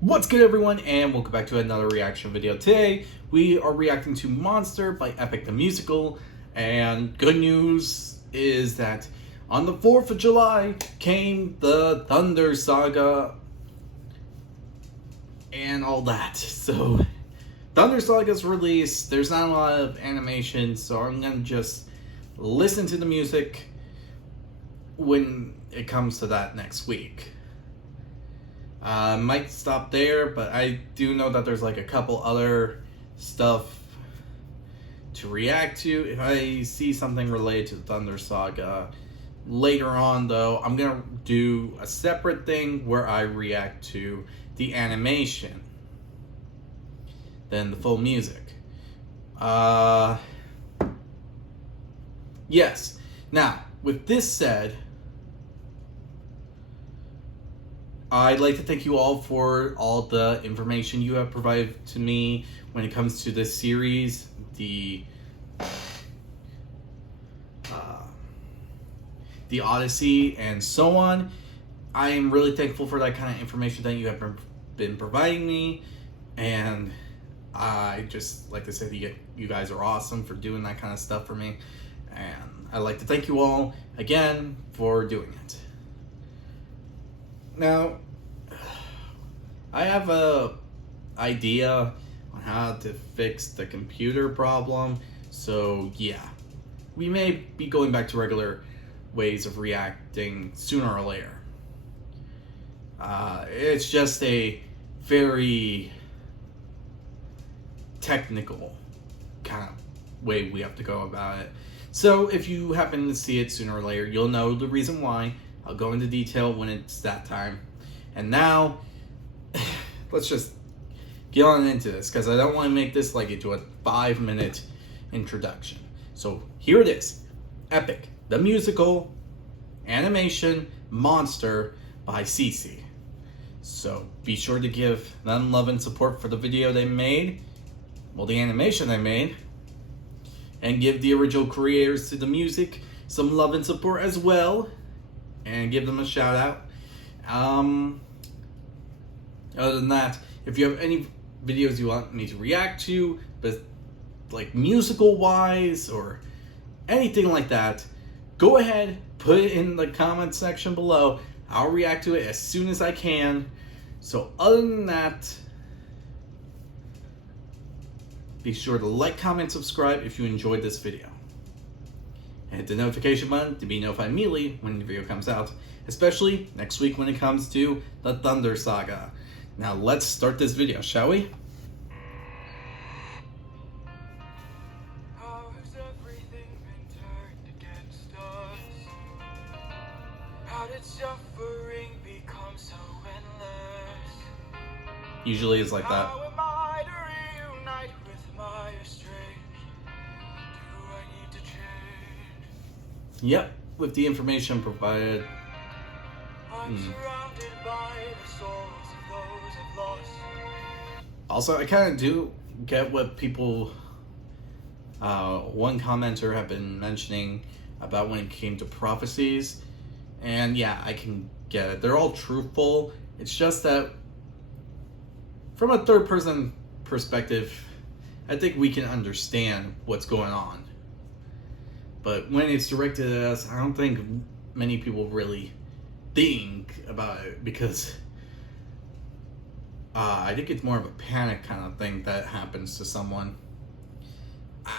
What's good, everyone, and welcome back to another reaction video. Today we are reacting to Monster by Epic the Musical, and good news is that on the 4th of July came the Thunder Saga and all that. So Thunder Saga's released. There's not a lot of animation, so I'm gonna just listen to the music when it comes to that next week. Might stop there, but I do know that there's like a couple other stuff to react to. If I see something related to the Thunder Saga later on, though, I'm gonna do a separate thing where I react to the animation than the full music. Yes. Now, with this said, I'd like to thank you all for all the information you have provided to me when it comes to this series, the Odyssey, and so on. I am really thankful for that kind of information that you have been providing me, and I just like to say that you guys are awesome for doing that kind of stuff for me, and I'd like to thank you all again for doing it. Now, I have a idea on how to fix the computer problem, so yeah, we may be going back to regular ways of reacting sooner or later. It's just a very technical kind of way we have to go about it. So if you happen to see it sooner or later, you'll know the reason why. I'll go into detail when it's that time. And now, let's just get on into this, because I don't want to make this like into a 5-minute introduction. So here it is. Epic, the musical, animation, Monster by CC. So be sure to give them love and support for the video they made, well, the animation they made, and give the original creators to the music some love and support as well, and give them a shout out. Other than that, if you have any videos you want me to react to, but like musical wise or anything like that, go ahead, put it in the comment section below. I'll react to it as soon as I can. So other than that, be sure to like, comment, subscribe if you enjoyed this video. And hit the notification button to be notified immediately when the video comes out, especially next week when it comes to the Thunder Saga. Now let's start this video, shall we? How has everything been turned against us? How did suffering become so endless? Usually it's like that. How am I to reunite with my estranged? Do I need to change? Yep, with the information provided. I'm surrounded by the souls of those I've lost. Also, I kind of do get what people, one commenter have been mentioning about when it came to prophecies. And yeah, I can get it. They're all truthful. It's just that from a third person perspective, I think we can understand what's going on. But when it's directed at us, I don't think many people really think about it, because I think it's more of a panic kind of thing that happens to someone.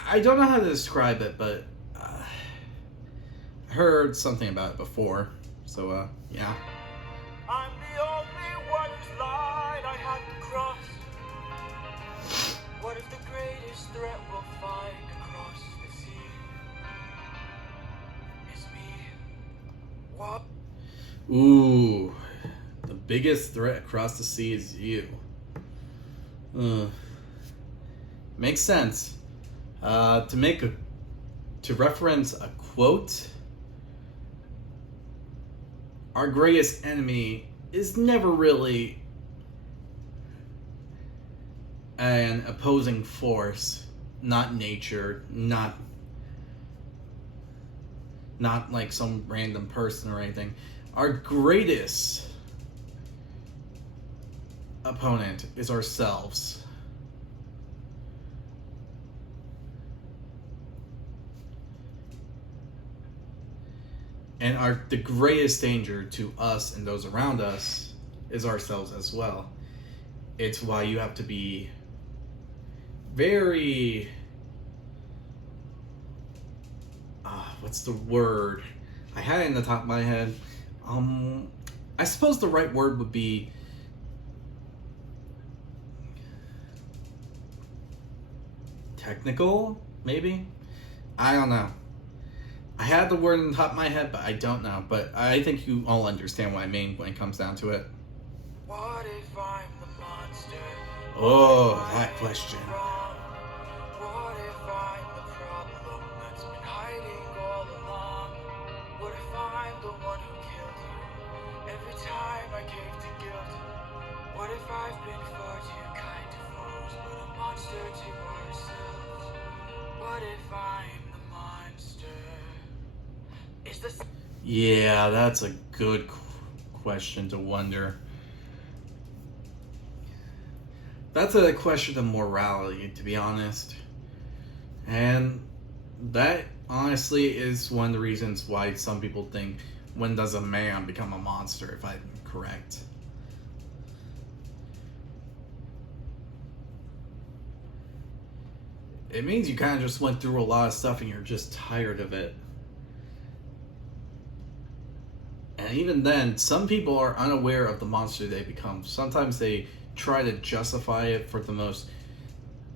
I don't know how to describe it, but I heard something about it before. So yeah. I'm the only one whose line I have to cross. What if the greatest threat we'll find across the sea is me? What? Ooh, the biggest threat across the sea is you. Makes sense. To reference a quote, our greatest enemy is never really an opposing force, not nature, not like some random person or anything. Our greatest opponent is ourselves. And the greatest danger to us and those around us is ourselves as well. It's why you have to be very what's the word? I had it in the top of my head. I suppose the right word would be technical, maybe? I don't know. I had the word in the top of my head, but I don't know. But I think you all understand what I mean when it comes down to it. What if I'm the monster? Oh, that question. What if I'm the problem that's been hiding all along? What if I'm the one who killed you every time I gave to guilt? What if I've been far too kind to foes, but a monster to ourselves? What if I'm the monster? Is this... Yeah, that's a good question to wonder. That's a question of morality, to be honest. And that, honestly, is one of the reasons why some people think, when does a man become a monster, if I'm correct? It means you kind of just went through a lot of stuff and you're just tired of it. And even then, some people are unaware of the monster they become. Sometimes they try to justify it for the most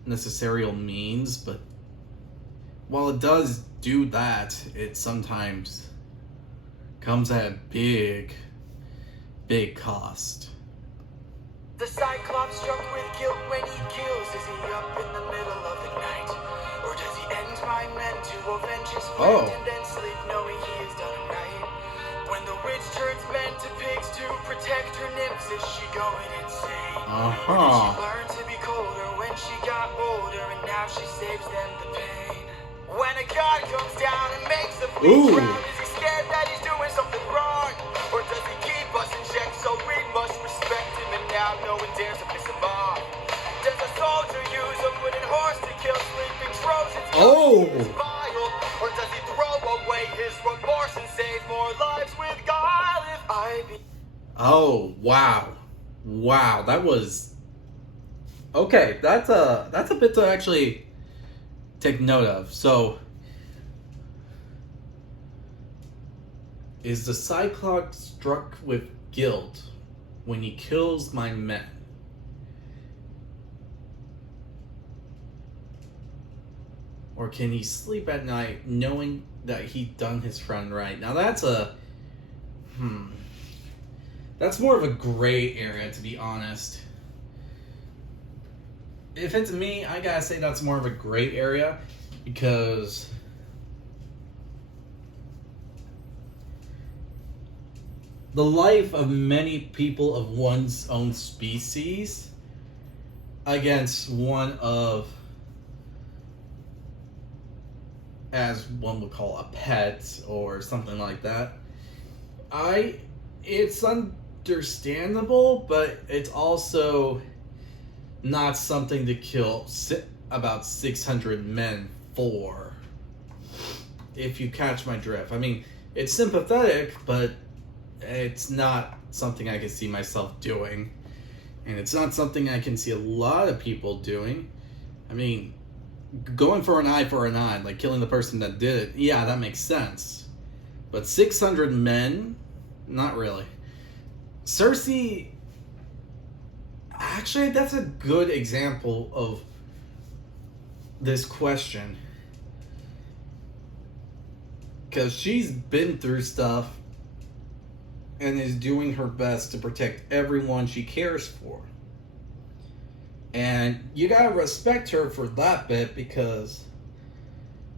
necessary means, but while it does do that, it sometimes comes at a big cost. The Cyclops struck with guilt when he kills. Is he up in the middle of the night? Or does he end my men to avenge his friend and then sleep knowing he has done it right? When the witch turns men to pigs to protect her nymphs, is she going insane? Or did she learn to be colder when she got older and now she saves them the pain? When a god comes down and makes a fleet drown, is he scared that he's doing something wrong? Or does he keep us in check so we must respect him and now no one dares to piss him off? Does a soldier use a wooden horse to kill sleeping Trojans? Or does he throw away his remorse and save more lives with God? If I be... Oh, wow. Wow, that was... Okay, that's a bit to actually take note of. So, is the Cyclops struck with guilt when he kills my men? Or can he sleep at night knowing that he done his friend right? Now that's that's more of a gray area, to be honest. If it's me, I gotta say that's more of a gray area, because the life of many people of one's own species against one of, as one would call, a pet or something like that, it's understandable, but it's also not something to kill about 600 men for, if you catch my drift. I mean, it's sympathetic, but it's not something I can see myself doing, and it's not something I can see a lot of people doing. I mean, going for an eye, like killing the person that did it, yeah, that makes sense. But 600 men? Not really. Cersei, actually, that's a good example of this question. Because she's been through stuff and is doing her best to protect everyone she cares for. And you gotta respect her for that bit, because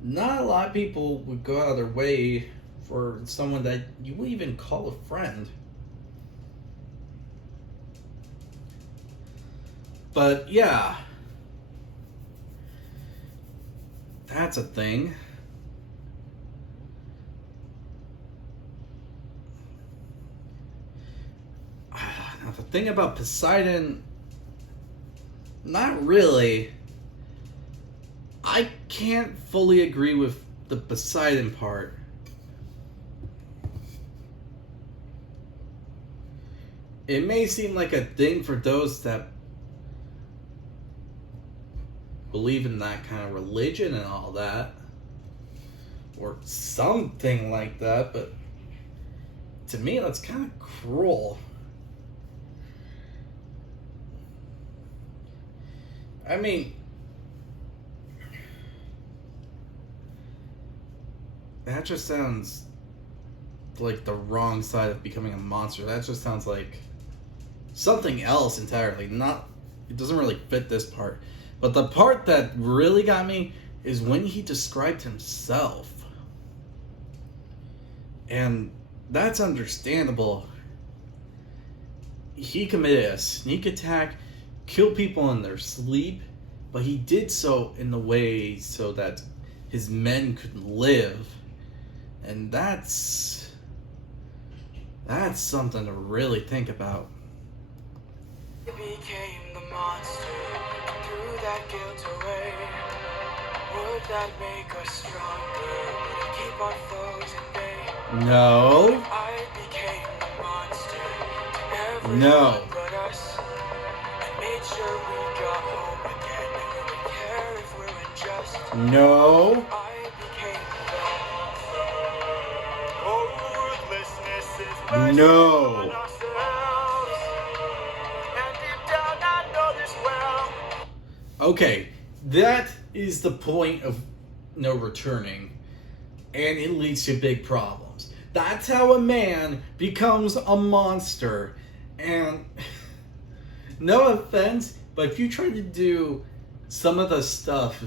not a lot of people would go out of their way for someone that you would even call a friend. But yeah, that's a thing. Now the thing about Poseidon Not really. I can't fully agree with the Poseidon part. It may seem like a thing for those that believe in that kind of religion and all that, or something like that, but to me that's kind of cruel. I mean, that just sounds like the wrong side of becoming a monster. That just sounds like something else entirely. Not, it doesn't really fit this part. But the part that really got me is when he described himself. And that's understandable. He committed a sneak attack, killed people in their sleep, but he did so in the way so that his men could live. And that's something to really think about. It became the monster, threw that guilt away. Would that make us stronger? Would it keep our foes at bay? No. I became the monster to everyone No. but us. I made sure we got home again. Who would care if we're unjust? No. I became the oh, ruthlessness is No. on ourselves. And deep down I know this well. Okay, that is the point of no returning, and it leads to big problems. That's how a man becomes a monster. And no offense, but if you try to do some of the stuff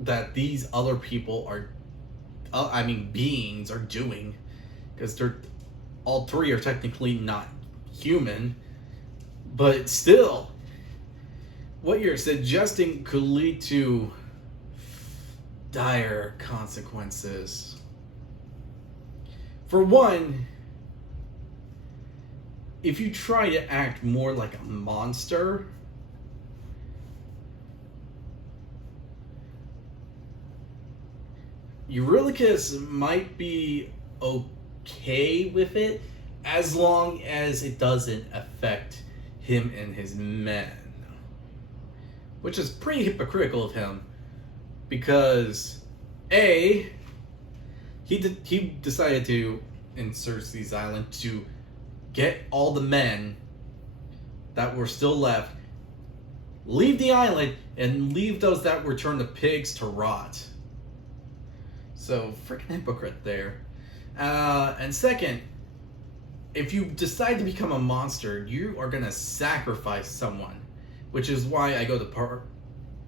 that these other people are, beings are doing, because they're all three are technically not human, but still, what you're suggesting could lead to dire consequences. For one, if you try to act more like a monster, Eurylochus might be okay with it as long as it doesn't affect him and his men. Which is pretty hypocritical of him, because A, he decided to insert these island to get all the men that were still left, leave the island, and leave those that were turned to pigs to rot. So, freaking hypocrite there. And second, if you decide to become a monster, you are gonna sacrifice someone. Which is why I go to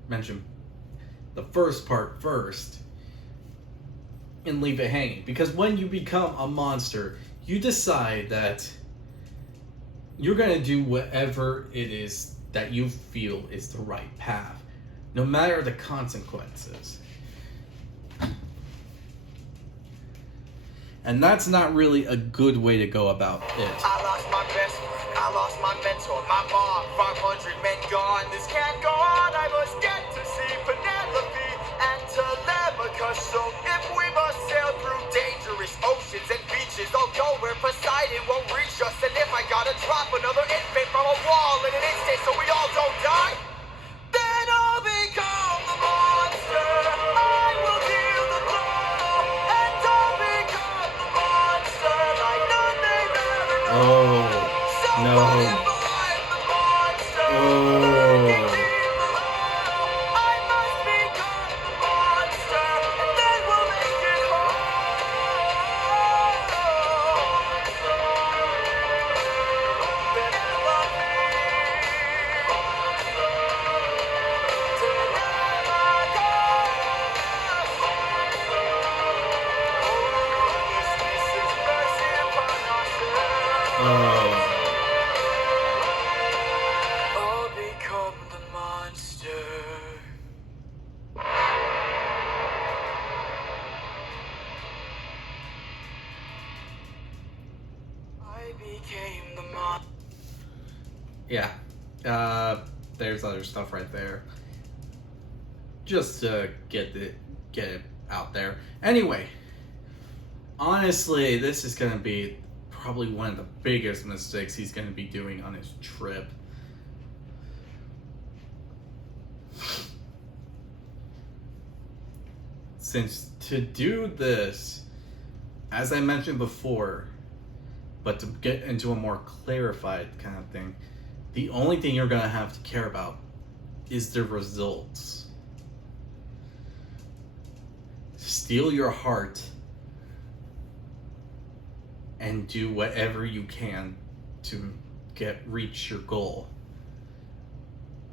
mention the first part first and leave it hanging. Because when you become a monster, you decide that you're going to do whatever it is that you feel is the right path, no matter the consequences. And that's not really a good way to go about it. I lost my best friend, I lost my mentor, my mom, 500 men gone. This can't go on, I must get to see Penelope and Telemachus. So if we must sail through dangerous oceans and beaches, I'll go where Poseidon won't reach us. And if I gotta drop another infant from a wall in an instant so we all don't die, then I'll become the monster. I will deal the blow, and I'll become the monster like none they've ever known. Oh, no. I'll become the monster. I became the monster. yeah, there's other stuff right there. Just to get it out there. Anyway, honestly, this is gonna be probably one of the biggest mistakes he's gonna be doing on his trip. Since to do this, as I mentioned before, but to get into a more clarified kind of thing, the only thing you're gonna have to care about is the results. Steal your heart and do whatever you can to reach your goal.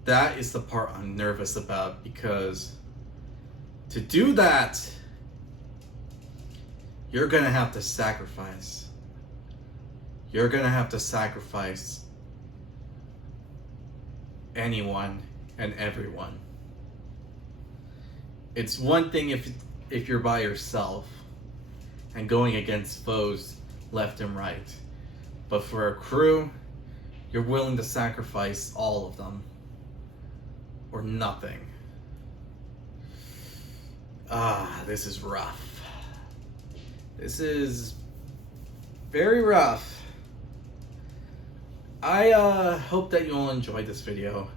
That is the part I'm nervous about, because to do that, you're gonna have to sacrifice. You're gonna have to sacrifice anyone and everyone. It's one thing if you're by yourself and going against foes left and right, but for a crew, you're willing to sacrifice all of them or nothing. This is rough. This is very rough. I hope that you all enjoyed this video.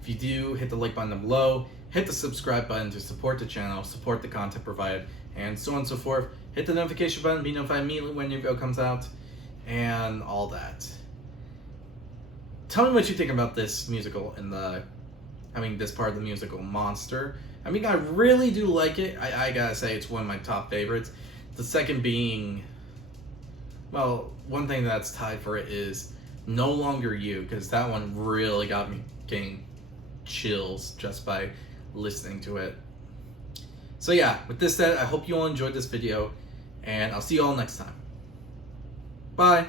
If you do, hit the like button down below, hit the subscribe button to support the channel, support the content provided, and so on and so forth. Hit the notification button, be notified immediately when your video comes out, and all that. Tell me what you think about this musical and this part of the musical, Momster. I mean, I really do like it. I gotta say, it's one of my top favorites. The second being, well, one thing that's tied for it is No Longer You, because that one really got me getting chills just by listening to it. So yeah, with this said, I hope you all enjoyed this video, and I'll see you all next time. Bye!